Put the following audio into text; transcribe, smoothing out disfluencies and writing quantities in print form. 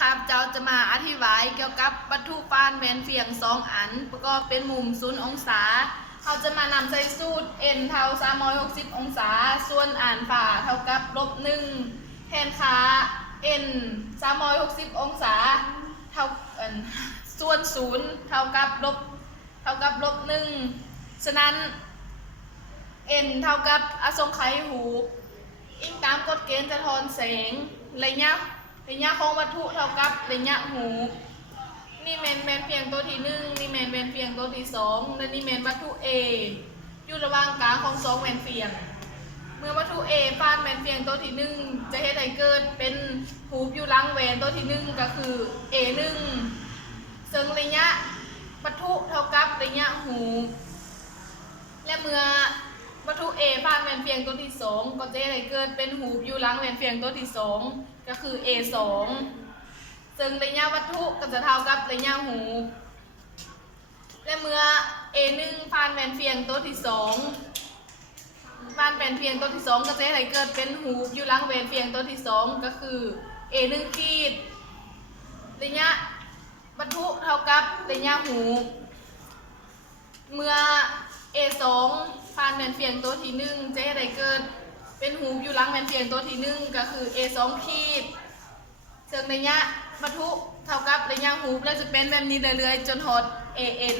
ครับเราจะมาอธิบายเกี่ยวกับวัตถุปานแมนเฟียง2อันประกอบเป็นมุม0องศาเราจะมานำใส่สูตร n เท่า360องศาส่วนอ่านฝ่าเท่ากับ-1แทนค่า n 360องศาเท่าส่วน0เท่ากับ-1ฉะนั้น n เท่ากับอสงไขยหูอิงตามกฎเกณฑ์สะท้อนแสงระยะของวัตถุเท่ากับระยะหูนี่แมนเพียงตัวที่1นี่แมนเพียงตัวที่2และนี่แมนวัตถุ A อยู่ระหว่างกลางของ2แมนเพียงเมื่อวัตถุ A ฟาดแมนเพียงตัวที่1จะเฮ็ดให้เกิดเป็นหูอยู่หลังแหวนตัวที่1ก็คือ A1 ซึ่งระยะวัตถุเท่ากับระยะหูและเมื่อวัตถุ A ฟาดแมนเพียงตัวที่2ก็จะได้เกิดเป็นหูอยู่หลังแมนเพียงตัวที่2ก็คือ A2 ซึ่งระยะวัตถุก็จะเท่ากับระยะหูและเมื่อ A1 ฟาดแมนเพียงตัวที่2ฟาดแมนเพียงตัวที่2ก็จะได้เกิดเป็นหูอยู่หลังแมนเพียงตัวที่2ก็คือ A1 ขีดระยะวัตถุเท่ากับระยะหูเมื่อ A2 ฟาดแมนเฟียงตัวที่1จะได้เกิดเป็นหูอยู่หลังแมนเฟียงตัวที่1ก็คือ A2 ขีดซึ่งระยะวัตถุเท่ากับระยะหูแล้วจะเป็นแบบนี้เรื่อยๆจนหด AN